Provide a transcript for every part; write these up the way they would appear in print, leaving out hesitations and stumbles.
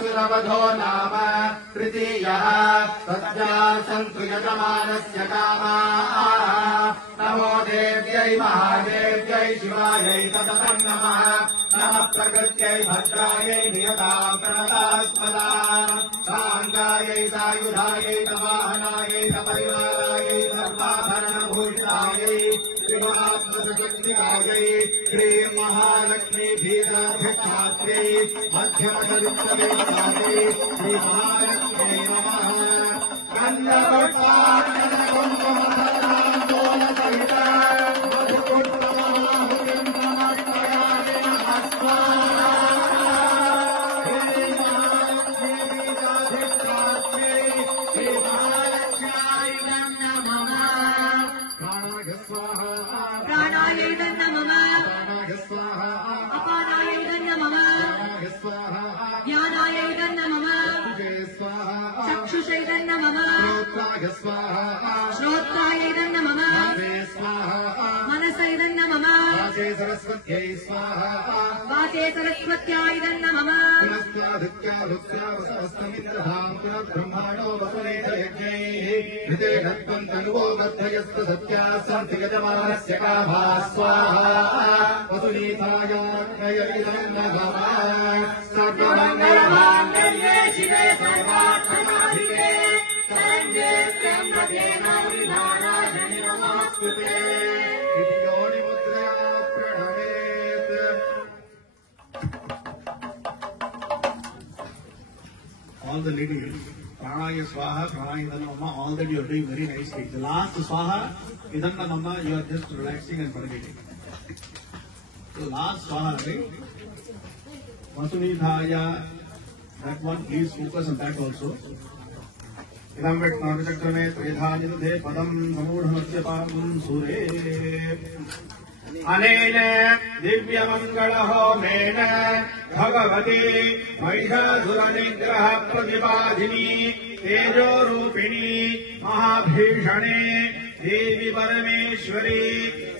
सुरवधो नाम तृतीयः तस्या सन्तु यजमानस्य कामाः नमो देव्यै महादेव्यै शिवायै तततं नमः नमः प्रकृत्यै भद्रायै नियतां प्रणतास्मदा साङ्गायै सायुधायै तवाहनायै तपरिवारायै सर्वाभरणभूषितायै श्रीमात्मशक्तिकायै श्री महालक्ष्मी भीताधिष्ठात्रै मध्यमदरिद्रवेदायै श्री महालक्ष्मी नमः गन्धपुष्पार्चनकुङ्कुमफलान्दोलसहिता मधुपुष्पमाहुतिं समर्पयामि नमः स्वाहा श्री महालक्ष्मी भीताधिष्ठात्रै श्री महालक्ष्म्याय नमः प्राणाय स्वाहा प्राणाय नमः स्वाहा अपानाय नमः स्वाहा ज्ञानाय नमः स्वाहा चक्षुषै नमः श्रोत्राय स्वाहा श्रोत्राय नमः स्वाहा मनसै नमः वाचे सरस्वत्यै स्वाहा वाचे सरस्वत्याय नमः पुनस्त्यादित्यालुक्यावसस्तमित्रधां पुनर्ब्रह्माणो वसुनेतयज्ञैः हृदेन त्वं तनुवो बद्धयस्त सत्याः सन्ति यजमानस्य कामा स्वाहा वसुनीतायाग्नय इदं नमः सर्वमङ्गलमाङ्गल्ये शिवे सर्वार्थसाधिके शरण्ये त्र्यम्बके गौरी नारायणि नमोऽस्तुते इति योनिमुद्रया प्रणमेत् all the ladies, pranaya swaha, pranaya idana, all that you are doing very nicely. The last swaha, idana mama, you are just relaxing and meditating. The last swaha, right? Vasunidhaya, that one, please focus on that also. Idam vetnavichakrame tridhanidhe padam samudhamatya pagum sure. अनेन दिव्यमङ्गलहोमेन भगवती महिषासुरनिग्रह प्रतिपादिनी तेजोरूपिणी महाभीषणे देवी परमेश्वरी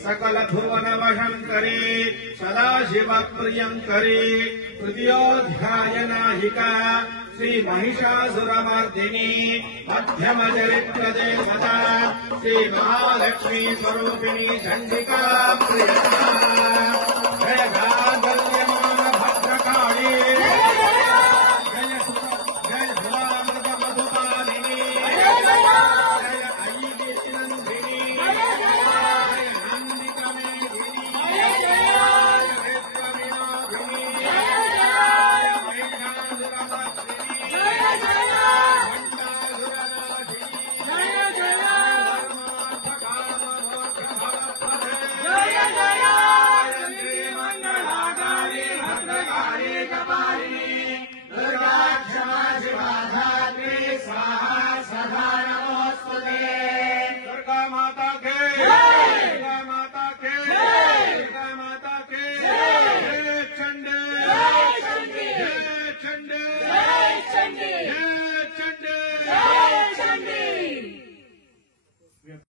सकलभुवनवशङ्करी सदाशिवप्रियङ्करी तृतीयोऽध्याय नायिका श्री महिषासुरमर्दिनी मध्यमचरित्रदेवता श्री महालक्ष्मी स्वरूपिणी चण्डिका प्रियता